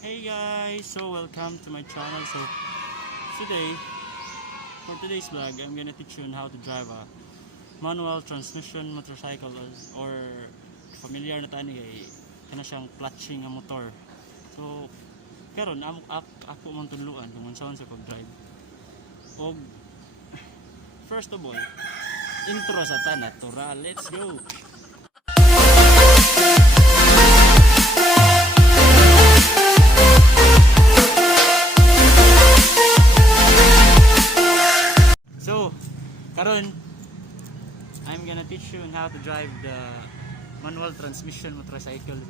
Hey guys, so welcome to my channel. So today, for today's vlog, I'm gonna teach you on how to drive a manual transmission motorcycle, or familiar na tayo kay kana siyang clutching nga motor. So karon ako mong tuluan kung saan sa pag-drive. Og first of all, intro sa ta natural. Let's go. So, karon I'm gonna teach you on how to drive the manual transmission motorcycle.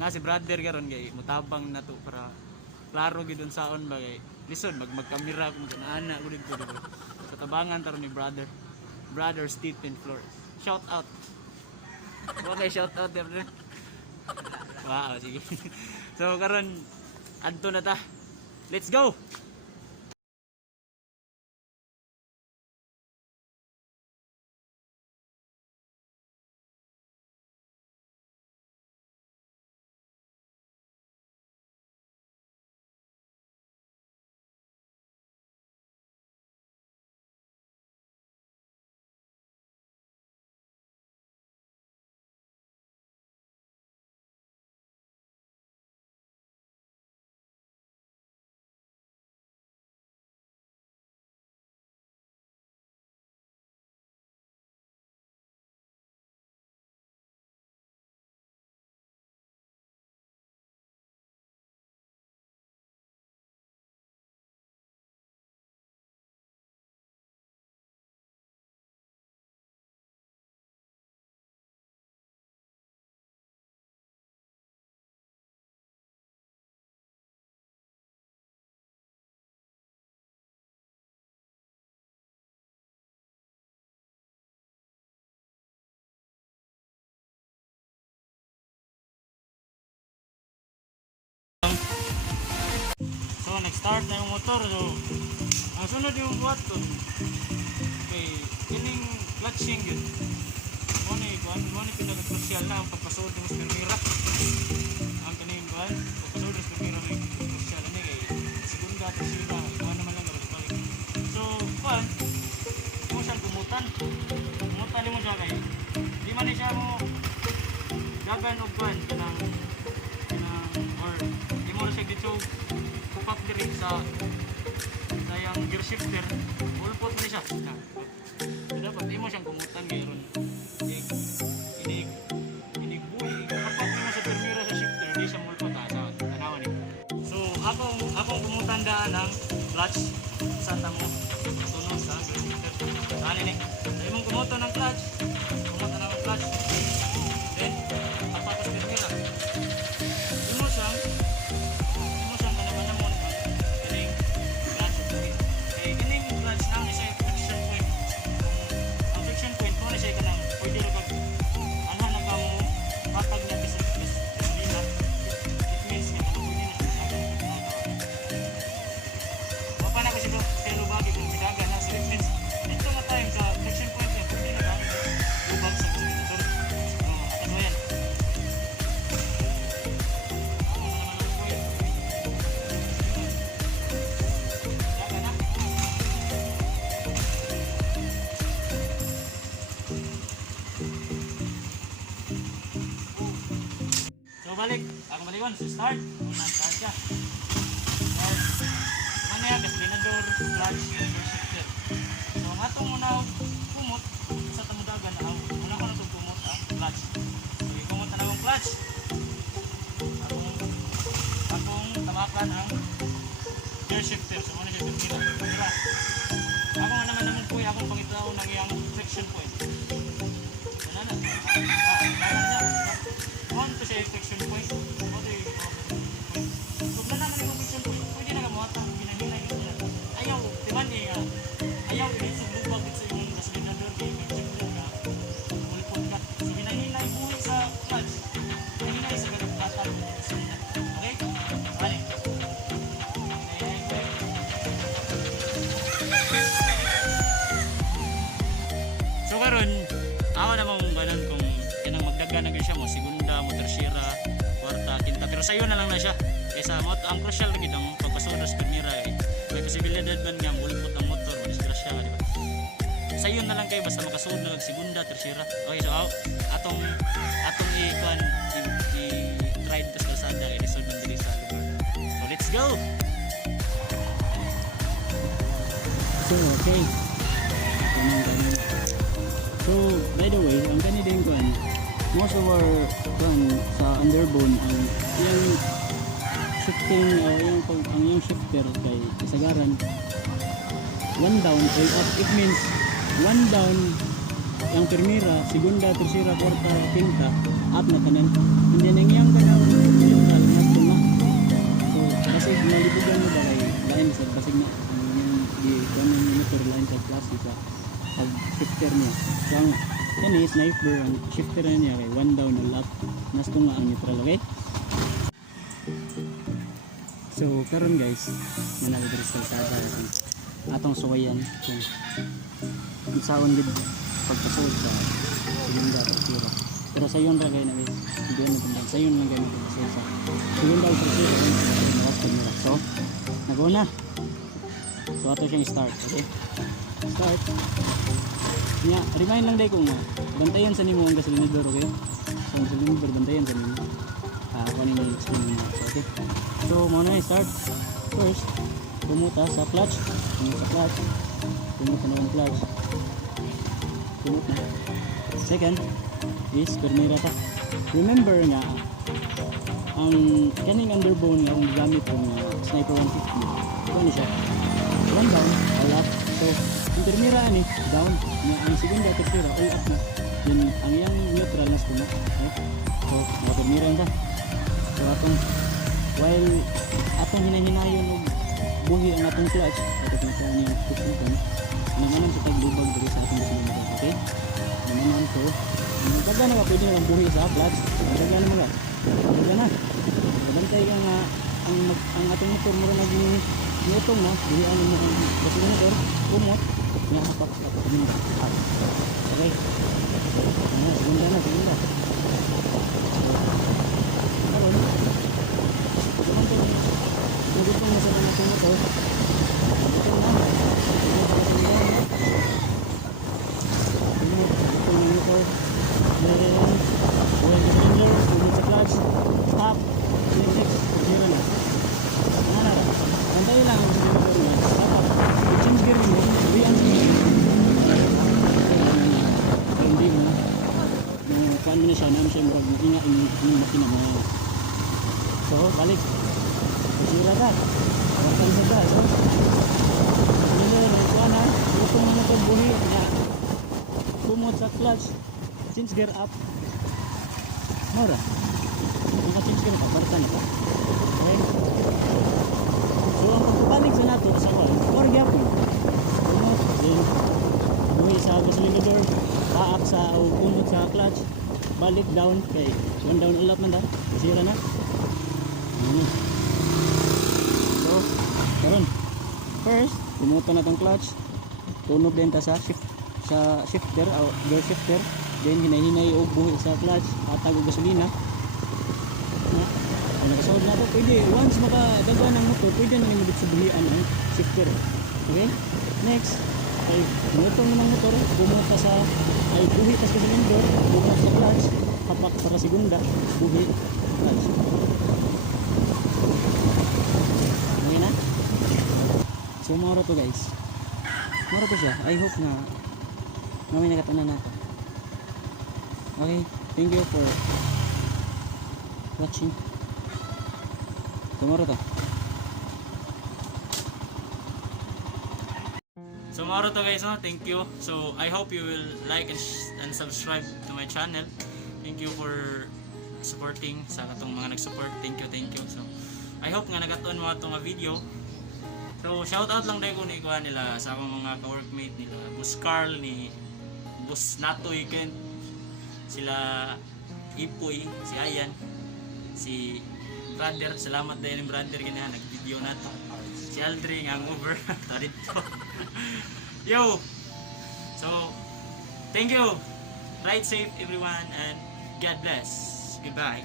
Na si brother karon kay mutabang na to para klaro gid unsaon ba kay listen magkamera kung ana gud ko dito. Sa tabangan taron ni brother Stephen Flores. Shout out. Okay, shout out there. Wow, sige. So karon adto na ta. Let's go. So nag-start na yung motor. So ang sunod yung button kay kining clutching yun. Muna pinag-crucial na ang pagpasod ng spirmira. Ang kaning kuan, pagpasod ng spirmira may crucial na kay segunda tercera kuan naman lang balik. So kuan mo siyang gumutan mo siya kay di man siya mo dagan og kuan kanang or di mo siya dito pop diri sa yung gear shifter, ulpot na siya. Dapat di mo siyang kumutan gayron. Inig buhay, kapag di mo sa permira sa shifter, di siya mulpot sa tanawan ni. So akong kumutan daan ng clutch sa tamo sunod sa gear shifter. Saan ni? Sa imong kumutan ng clutch, then papatos permira. Di mo siyang manaman-namon kining clutch. Kaya kining clutch namin siya friction point. Ang friction point mo na siya kanang pwede na kag anha na ka mo patag na gasolina. It means nga pwede na siya wapa na ko siya kay lubagi kung bidagan na. So it means dito nga time sa friction point niya pwede na ka lubag sa gasolinator. Ano yan? So balik, ako malikon, so start. Una start ka. Start. Ano yan, gasolinador, clutch, gear shifter. So ang atong muna kumot sa tamudagan na una ko na itong kumot clutch. So kumot na akong clutch. Akong tamakan ang gear shifter. So muna siya pira. Ako nga naman po akong pangitaw ng iyang friction point. Yan na. Kung ito siya yung friction point, kung na naman yung friction point, pwede na kamuha ginagina yung ayaw, diman eh, ayaw inisububag sa yung gasolinador kay shifter ka, ulipot ka. So ginahilay buhay sa clutch, ginahilay sa ganagkatan ng gasolina. Okay? Balik. So karon, ako namang ganun kung magdagan na siya mo segunda mo tercera kwarta quinta pero sayo na lang na siya Kaysa ang crucial na gid ang pagpasod sa primera may posibilidad man nga mulpot ang motor, disgrasya di ba? Sayo na lang kayo basta makasud na segunda, tercera. Okay, so atong i-kuan i-ride sa kalsada kay disod man diri sa lugar. So let's go. So, okay. So, by the way, ang kani din kuan, most of our kuan sa underbone ang yung shifting yung shifter kay kasagaran one down, oil up. It means one down yung primera, segunda, tercera, cuarta, quinta, up na tanan. Hindi nang yang kanang neutral na tuma. So, kasi malibugan mo ba kay lain sa basig na yung motor line sa plastic sa pag shifter niya. So ang yan is sniper ang shifter na niya kay one down all up nas nga ang neutral. Okay, so karon guys manali diri sa kalsada atong suwayan kung saon gid pagpasod sa segunda at tercera. Pero sayon ra gay na guys, hindi na tandaan sayon lang gay na pagpasod sa segunda at tercera nila. So naguna. So ato siyang start, okay? Start. Nya, remind lang day ko nga, bantayan sa nimo ang gasolinador, okay? So ang gasolinador bantayan sa nimo. Kunin yung explain mo. So, okay. So muna start. First, pumuta sa clutch. Pumuta sa clutch. Pumuta na ang clutch. Pumuta na. Second is primera ta. Remember nga ang kaning underbone nga ang gamit kong Sniper 150. Ano siya? One down, all up. So, yung primera ani, down. Ang segunda, tercera, all up na. Yun, ang iyang neutral na spuna. Okay? So, primera yun ta. So, while atong hinahinayon og buhi ang atong clutch, ito kung saan yung pupuntan, naman sa taglubag dito sa atong gasolina. Okay? Naman so, daga na ka, pwede naman buhi sa clutch. Daga na mga. Daga na. Kabantay ka nga, ang atong motor mo na naging utong na, bilihan mo ang gasolinador, umot, nahapak sa segunda. Okay? Segunda na, segunda. Karon, kumantay na, nagutong na sa mga atong motor, nagutong na, stop, next, zero na. Antay lang ang gasolinador na, stop, change gear mo, riyan mo. Hindi mo, kuhaan mo na siya, naman siya murag, inga yung makina mo. So, balik. Sira ka. Wakang sa ka. So, kuhaan na, utong na ito buhi na tumot sa clutch, change gear up. Mura. Naka-change gear pa, baratan ito. Okay? So, ang pagpapanig sa nato sa wall, or gyapon. Tumot, then, buhi sa gasolinador, paak sa umot sa clutch, balik down, kay one down all up man daw, masira na. So, karon first, tumuto na tong clutch, tunog din ta sa shifter, gear shifter, then hinay-hinay og buhi sa clutch, atag og gasolina. Kung nakasood na to, pwede, once makadaga ng motor, pwede na nimudit sa buhian ang shifter. Okay? Next, ay tumutong ng motor, bumunta sa, ay buhi sa gasolindor, bumunta sa clutch, hapak para segunda, buhi, clutch. Okay na? So, maro to guys. Maro to siya. I hope na may nakatanan nato. Okay, thank you for watching. Tomorrow to. So maro to guys, no? Thank you. So I hope you will like and subscribe to my channel. Thank you for supporting sa katong mga nag-support. Thank you. So I hope nga nagatuon mo atong video. So shout out lang dahil ko ni ikuha nila sa akong mga ka-workmate nila. Boss Carl ni Boss Natoy Kent. Sila Ipoy, si Ayan, si brother, salamat dahil yung brother ganyan, nag-video na to. Si Aldrin, hangover, tarit to. Yo! So, thank you! Ride safe everyone and God bless. Goodbye.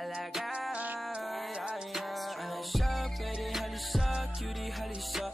alaga. Anasya, pwede halisa, cutie halisa.